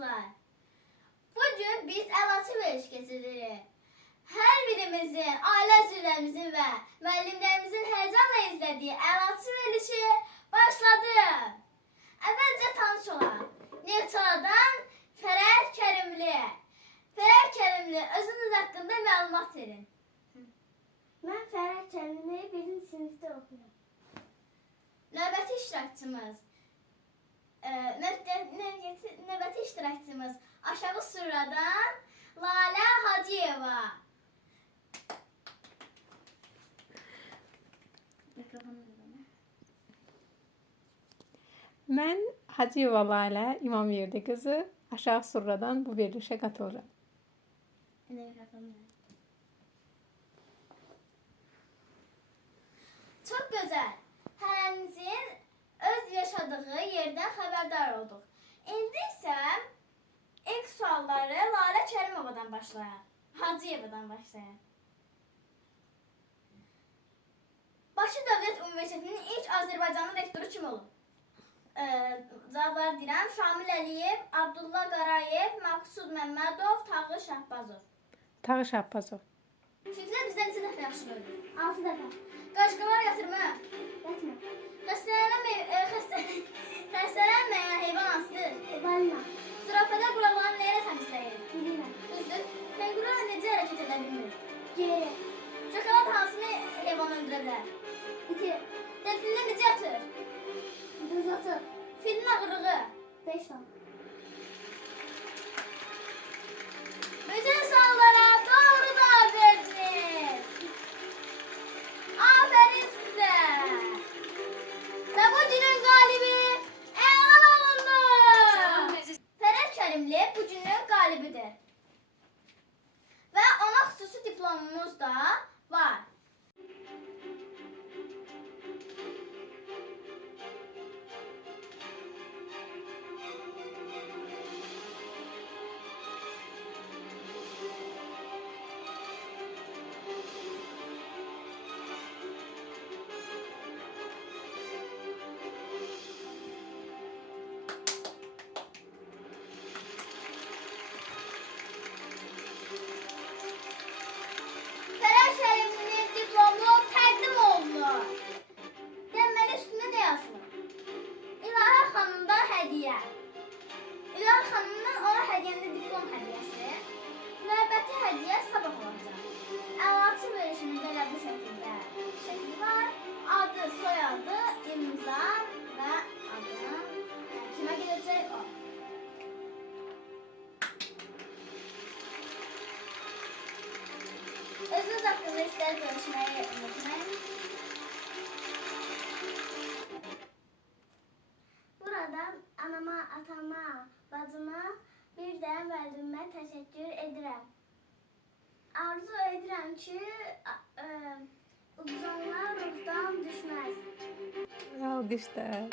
tamaşaçılar. Bugün biz əlaçı veriş keçiririk. Hər birimizin, ailə üzvlərimizin və müəllimlərimizin həyəcanla izlədiyi əlaçı verilişi başladı. Əvvəlcə tanış olaq. Neftçaladan Fərəh Kərimli. Fərəh Kərimli, özünüz haqqında məlumat verin. Mən Fərəh Kərimli 1-ci sinifdə oxuyuram. Növbəti iştirakçımız aşağı sıradan Lalə Hacıyeva. Mən Hacıyeva Lalə İmamverdi qızı aşağı surradan bu verilişə qatılıram. Çox gözəl. Hərənizin öz yaşadığı yerdən xəbərdar olduq. İndi isə ilk sualları Lalə Kərimovadan başlayaq. Hacıyevadan başlayaq. Bakı Dövlət Universitetinin ilk Azərbaycanlı rektoru kim olub? Cavablar deyirəm. Şamil Əliyev, Abdullah Qarayev, Maqsud Məmmədov, Tağı Şahbazov. Tağı Şahbazov. Fikirlər bizdən neçə dəfə yaxşı görülür? 6 dəfə. Qaşqalar yatırma. Yatma. Xəstələnməyən heyvan hansıdır? Balina. Zürafələr qurallarını nə ilə təmizləyir? Bilirəm. Düzdür. Pengurular necə hərəkət edə bilmir? Geri. Şokolad hansı heyvanı öldürə bilər? İti. Delfinlər necə yatır? Uzatır. Filin ağırlığı? 5 ton. Bütün sorulara doğru cavab verdiniz. Aferin size. Ve bu günün galibi elan olundu. Fərəh Kərimli bu günün qalibidir. Ve ona xüsusi diplomumuz da var. Fərəh Kərimlinin diplomu təqdim olundu. Deməli üstündə nə yazılır? İlahə xanımdan hədiyyə. İlahə xanımdan ona hədiyyəndə diplom hədiyyəsi. Növbəti hədiyyə sabah olacaq. Əlaçı verişinin belə bu şəkli var. Adı, soyadı, imza və adı. Kimə gedəcək o? Özünüz haqqında istəyir görüşməyi unutmayın. Buradan anama, atama, bacıma, bir də müəllimə təşəkkür edirəm. Arzu edirəm ki, uduzanlar ruhdan düşməz. Alqışlar.